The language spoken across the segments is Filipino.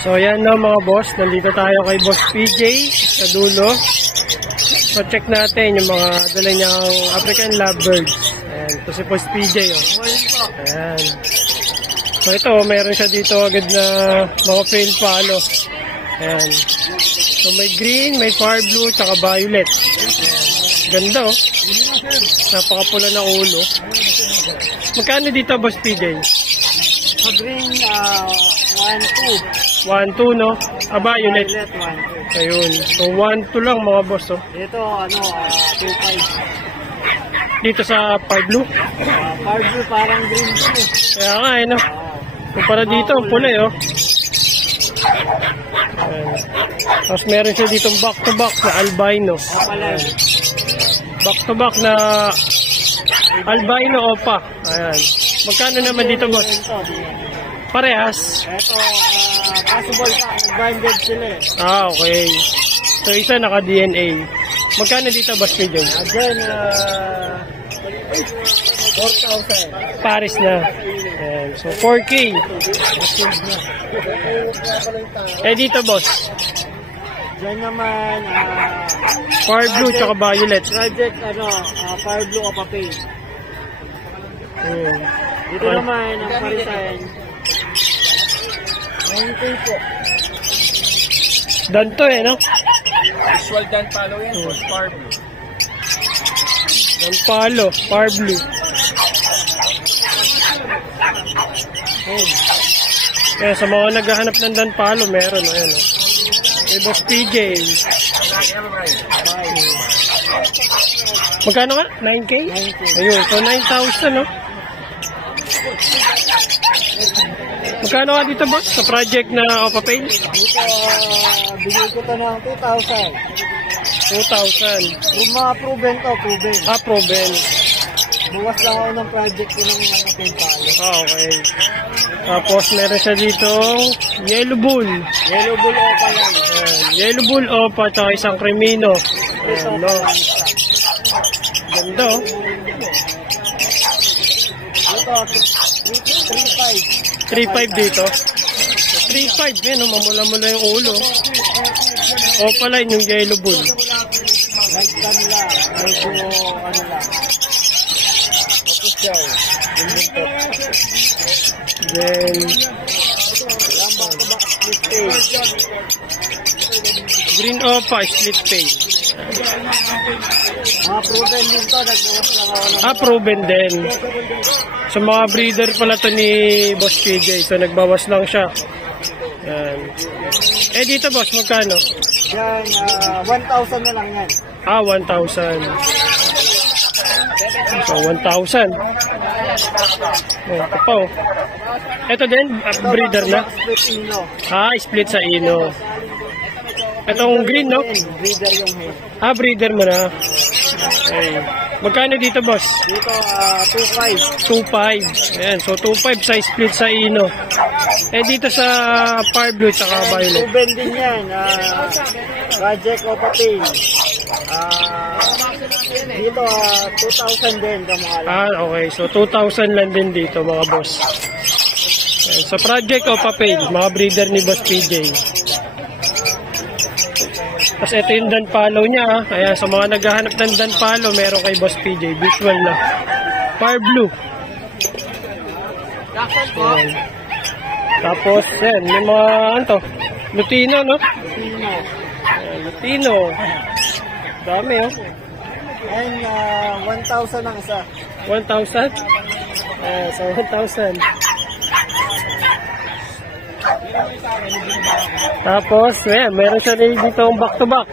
So yan na mga boss, nandito tayo kay Boss PJ sa dulo. So check natin yung mga dala niyang African Lovebirds. Ayan, ito si Boss PJ. Ayan. So ito, mayroon siya dito agad na mga fail palo. Ayan. So may green, may fire blue, tsaka violet. Ayan. Ganda oh. Napakapula ng ulo. Magkano dito Boss PJ? Sa green, 1-2. 1-2 no? Violet. 1-2. Ayun. So 1-2 lang mga boss oh. Ito, 2-5. Dito sa fire blue. Fire blue, parang green blue. Kaya nga eh no. Kumpara dito, ang pula oh. Ayan. Tapos meron siya ditong back-to-back na albino. Ayan. Back-to-back na albino opa. Ayan. Magkano naman dito boss? Parehas. Ito, possible pa. Nag-banded sila eh. Okay. So isa naka-DNA. Magkano dito boss PJ? Again, 4,000. Paris na. Ayan. So 4K. Eh dito boss? Diyan naman, Fire blue tsaka violet. project, fire blue o papel. Dito naman, ang parisan, 9K po. Danto eh, no? Usual dan palo yan, fire blue. Danpalo, fire blue. Kaya sa mga naghahanap ng danpalo, meron. Ayan, oh. May Boss PJ. Magkano ka? 9K? 9K. Ayun, so 9,000, no? Magkano ka dito, boss? Sa project na Opapail? Dito, bigay ko ito ng 2,000. 2,000. Yung mga proven to, proven. Proven. Bukas lang ako ng project ko ng palo. Okay. Tapos meron siya dito yellow bull. Yellow bull opa yan. Yellow bull opa tsaka isang cremino. Ayan, no? Ganda, oh. Dito, 3,500. 3.5 dito. 3.5 yan, no? Mamula-mula yung ulo. Opa line yung yellow bull. Light cam lang. Medyo, lang. Tapos daw. Then, Yan back-to-back split page. green opa, split page. Mga proven din to, nagbukas lang ako ng... Proven din. Sa mga breeder pala to ni Boss PJ. So, nagbawas lang siya. Yan. Eh, dito boss, magkano? Yan, 1,000 na lang yan. 1,000. So, 1,000. Ito pa, oh. Ito din, breeder na. Split ino. Split sa ino. Itong green, no? Breeder yung head. Breeder mo na. Okay. Magkano dito, boss? Dito, 2,500. 2.5. Ayan, so 2.5 sa split sa ino. Eh, dito sa fire blue tsaka violet. Proven din yan. Project o papel. Dito, 2,000 din. Okay. So 2,000 lang din dito, mga boss. Ayan, sa project o papel, mga breeder ni Boss PJ. Tapos ito yung danpalo niya. Kaya sa mga naghahanap ng danpalo, meron kay Boss PJ. Visual na. Fire blue. Ayan. Tapos, yan. May mga, Lutino, no? Lutino. Dami, oh. And 1,000 ang isa. 1,000? So 1,000. Tapos, meron siya rin dito ang back-to-back.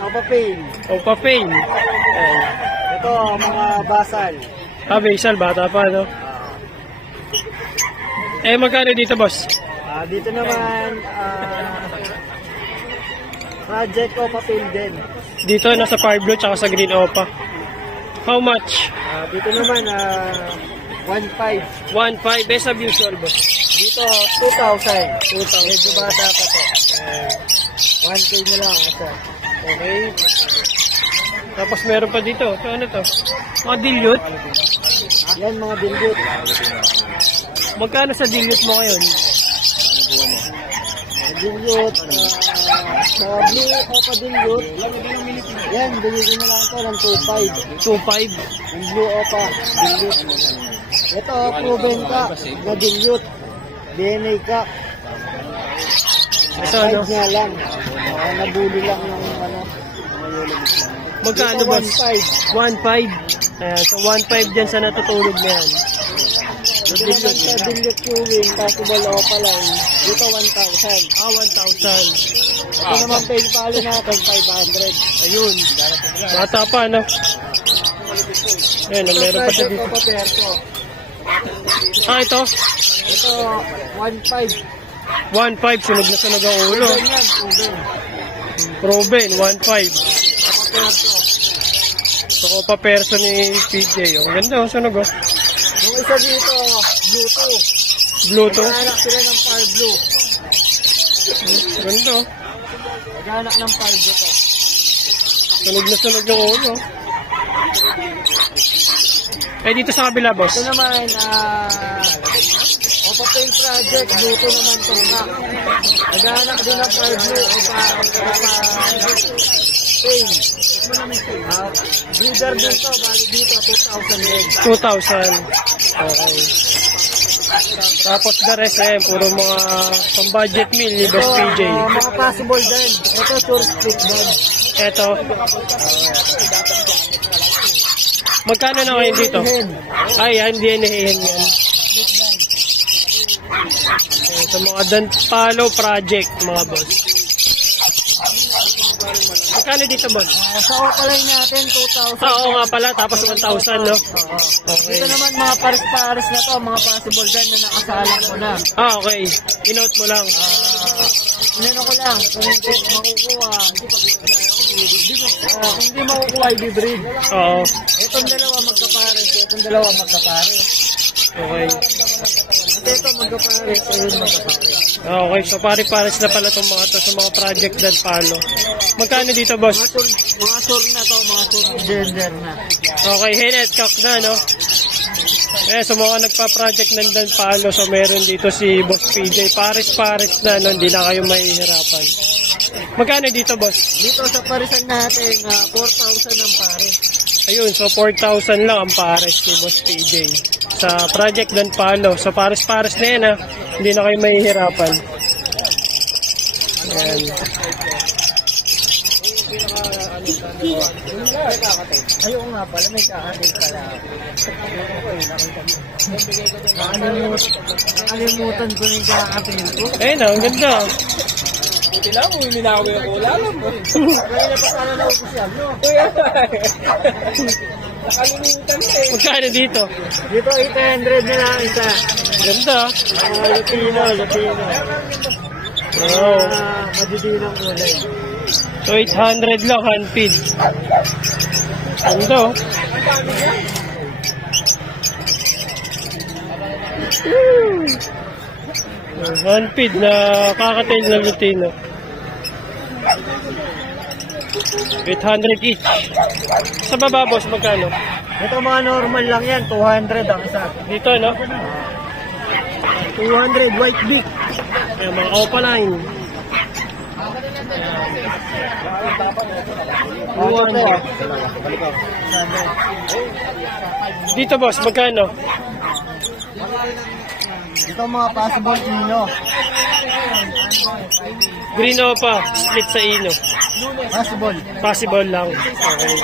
Opa-pain. Opa-pain. Ito, mga basal. Basal, bata pa, no? Magkano dito, boss? Dito naman, project Opa-pain din. Dito, nasa fire blue tsaka sa green opa. How much? Dito naman, 1,500. 1,500. Sa visual, boss. Dito, 2,000. Medyo bata pa to. 1K na lang. Okay. Tapos meron pa dito. So, ano to? Mga dilute? Yan, mga dilute. Magkano sa dilute mo ngayon? dilute, sa blue opa dilute, yan, binigyan na lang ito ng 2.5. 2.5. Yung blue opa dilute. Ito, proven ka na dilute. DNA ka. Ito, 5 ano? nga lang. Nabuli lang yung ano. Magkano Dito, ba? 1.5. 1.5. Ayan, so 1.5 dyan sa natutulog na yan. Dito naman sa dilute chewing, possible opa line. Dito 1,000. Ah, 1,000. Ito naman pain palo natin, 500. Ayun. Bata pa, no? Ayan, meron pa siya dito. Perso. Ah, ito. Ito, 1.5. 1.5. Sunog na sunog ang ulo. Ganyan, proven. Proven, 1.5. Perso. So, pa perso ni PJ. Ang ganda, ang sunog, oh. Yung isa dito, Bluetooth. Bluetooth. Naghahanap sila ng Fire Blue. Ganda, oh. Naghahanap ng Fire Blue to. Sunog na sunog ang ulo. Eh, dito sa kabila, boss. Ito naman, Opa Pain Project, Bluetooth naman to na. Naghahanap din ng Fire Blue, Pain. Breeder din to, bali dito, 2,000 din. 2,000. Okay. Tapos the rest, eh, puro mga pang-budget meal ni Boss PJ. Mga possible din. Ito, short split din. Eto. Magkano na ngayon dito? Ay, hindi hinihin yan. Okay, sa mga Danpalo project, mga boss. Magkano dito, boss? Sa Opaline natin, 2,000. Ah, oo nga pala, tapos 1,000, no? Okay. Dito naman mga pares-pares na to, mga possible din na nakasalang ko na. Ah, okay. Inote mo lang. Inano ko lang, kung makukuha, kung hindi makukuha, i-breed. Oo. Itong dalawa magkapares, itong dalawa magkapares. Okay. At ito magkapares, ayun magkapares. Okay, so pare-pares na pala itong mga to sa mga project Danpalo. Magkano dito, boss? Mga sur na to, mga sur gender na. Okay, hen at cock na, no? Eh, so mga nagpa-project ng Danpalo, so meron dito si Boss PJ. Pares-pares na, no? Hindi na kayo mahihirapan. Magkano dito, boss? Dito sa parisan natin, 4,000 ang pare. Ayun, so 4,000 lang ang pares ni Boss PJ. Sa project Danpalo. So pares-pares na yan, ha? Hindi na kayo mahihirapan. Ayan. Ayun nga pala, may kakating pala. Nakalimutan ko na yung kakating ko. Ayun, ang ganda. Buti lang, uminako yung kulalam mo. Kaya na pa sana naubos yan, no? Nakalimutan eh. Magkano dito? Dito 800 na lang isa. Ganda. Lutino. Wow. Madidinang kulay. So 800 lang handfeed. Ganda, oh. Handfeed na kakatail na Lutino. 800 each. Sa baba, boss, magkano? Ito mga normal lang yan, 200 ang isa. Dito, no? 200 white beak. Ayan, mga opaline. Dito, boss, magkano? Ito mga possible ino. Green opa, split sa ino. Possible. Possible lang. Okay.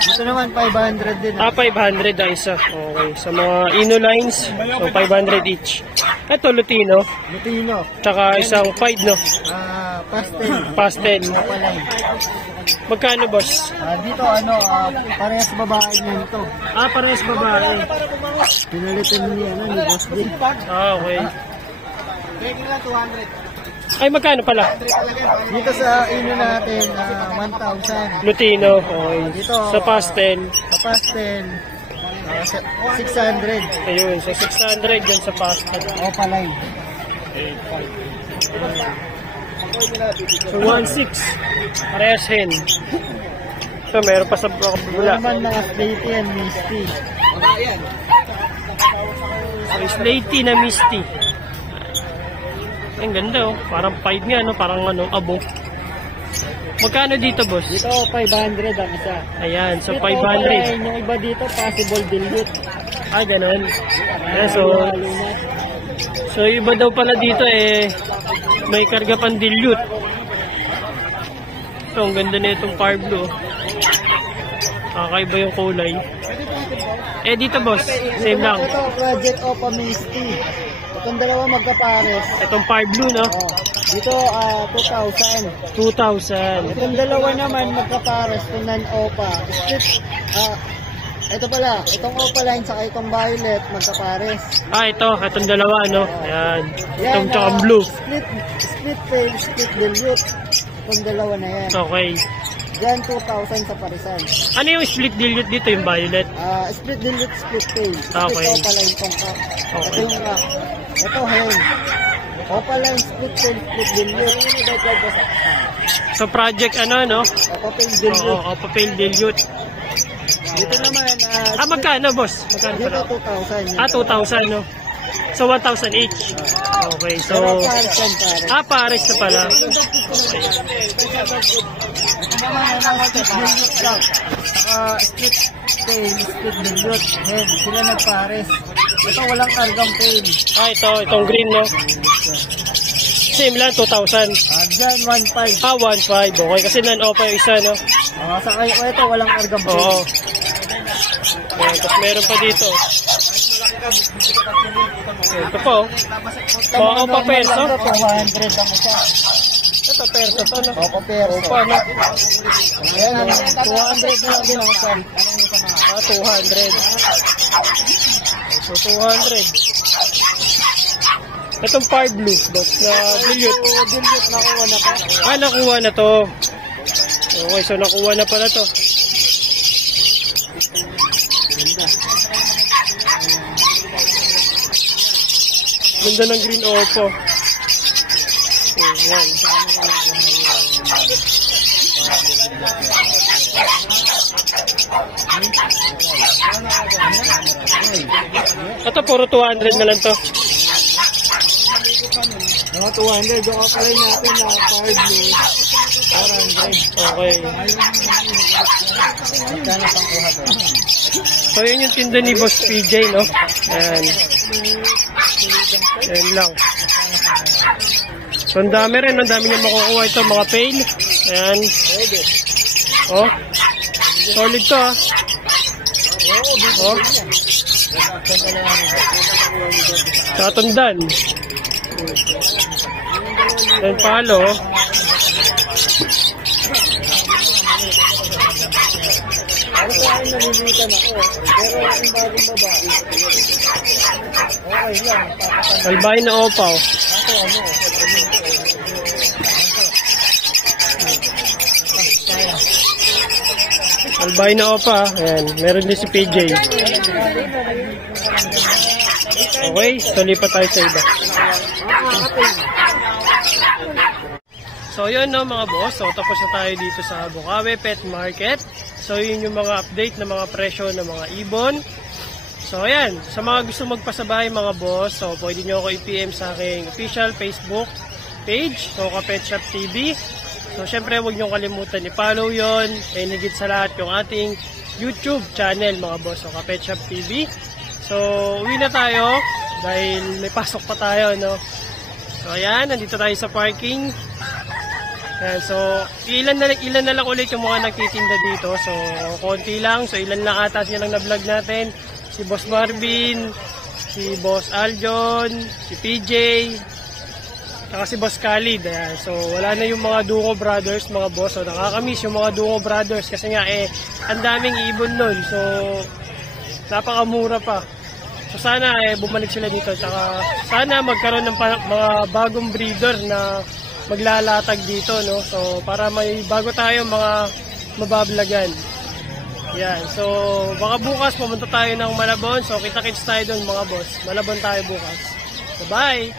Dito naman 500 din. Ah, 500 ang isa. Okay. Sa mga ino lines, so 500 each. Ito, Lutino. Lutino. Tsaka isang 5, no? Pastel. Pastel. Kapalay. Magkano, boss? Dito parehas babae niyan to. Ah, parehas babae. Pinalitan niya ni Boss din. Ah, okay. Pwede na 200. Ay, magkano pala? Dito sa ino natin, 1,000. Lutino. Okay. Dito, Sa pastel. Sa pastel, 600. Ayun, so 600 dyan sa pastel. Opalay. So 1,600. Parehas hen. So meron pa sa Wala bula. naman mga Slaty and Misty. So Slaty na Misty. Ang ganda oh. Parang 5 nga, no? Parang ano, abo. Magkano dito, boss? Dito, 500 ang isa. Ayan, so Ito, 500. yung iba dito, possible dilute. Ah, ganun. Ayan, so iba daw pala dito may karga pang dilute. Ito, ang ganda na itong Power Blue. Kakaiba yung kulay. Dito, boss, same lang. Ito, Project Opa Misty. Itong dalawa magkapares. Itong Power Blue, no? Dito, 2,000. 2,000. Itong dalawa naman magkapares, itong non-Opa. Split, ito pala, itong Opa line saka itong Violet magkapares. Itong dalawa, no? Ayan. Itong tsaka blue. Split tail, split dilute. Itong dalawa na yan. Okay. Yan, 2,000 sa parisan. Ano yung split dilute dito, yung violet? Split dilute, split tail. Okay. Split Opa line itong cup. Okay. Ito yung cup. Ito hen. Opa line, split tail, split dilute. So project no? Opa tail dilute. Oo, papel dilute. Dito naman, Magkano, boss? Magkano dito pala? 2,000. 2,000, no? So 1,000 each. Okay, so Pero pares yan, pares. pares na pala. Saka split tail, split dilute. Hen, sila nagpares. Ito walang kargang tail. Itong green, no? Same lang, 2,000. Dyan, 1,500. 1,500. Okay, kasi non-opa yung isa, no? Saka ito walang kargang tail. Oo. Ayan, tapos meron pa dito. Ito po. Mga opa perso. 200 ang isa. Ito perso to, no? Opa perso. Opa, no? Ayan, 200 na lang din ang isa. 200. So 200. Itong Power Blue, boss, na dilute. Dilute nakuha na pa. Nakuha na to. Okay, so nakuha na pala to. Ganda ng green opo. Ayan. Ito, puro 200 na lang to. Mga 200, yung apply natin na Power Blue, 400. Okay. Magkano pang kuha doon? So, yun yung tinda ni Boss PJ, no? Ayan. Ayan lang. So, ang dami rin, no? Ang dami niya makukuha ito, mga pail. Ayan. Oh. Solid to, ah. Oh. Katundan. Ayan, palo. Ano sa akin nalilitan ako, pero yung bagong babae, okay lang. Albay na opaw. Ako Albay na opa. Ayan. Meron din si PJ. Okay. So, lipat tayo sa iba. So, yun, no, mga boss. So, tapos na tayo dito sa Bukawi Pet Market. So, yun yung mga update ng mga presyo ng mga ibon. So, ayan. Sa mga gusto magpasabahay, mga boss, so, pwede nyo ako i-PM sa aking official Facebook page. So, Kapet Shop TV. So, syempre, huwag nyo kalimutan i-follow yun. And higit sa lahat yung ating YouTube channel, mga boss. So, Kapet Shop TV. So, uwi na tayo dahil may pasok pa tayo, no? So, ayan. Nandito tayo sa parking. Ayan, so, ilan na lang ulit yung mga nagtitinda dito. So, konti lang. So, ilan lang ata siya lang na-vlog natin. Si Boss Marvin, si Boss Aljon, si PJ, saka si Boss Khalid. Ayan, so, wala na yung mga Dungo Brothers, mga boss. So, nakakamiss yung mga Dungo Brothers kasi nga, ang daming ibon nun. So, napakamura pa. So, sana, bumalik sila dito. Saka, sana magkaroon ng mga bagong breeder na maglalatag dito, no? So, para may bago tayo mga mabablagan. Yan. So, baka bukas pumunta tayo ng Malabon. So, kita-kits tayo doon, mga boss. Malabon tayo bukas. So, bye!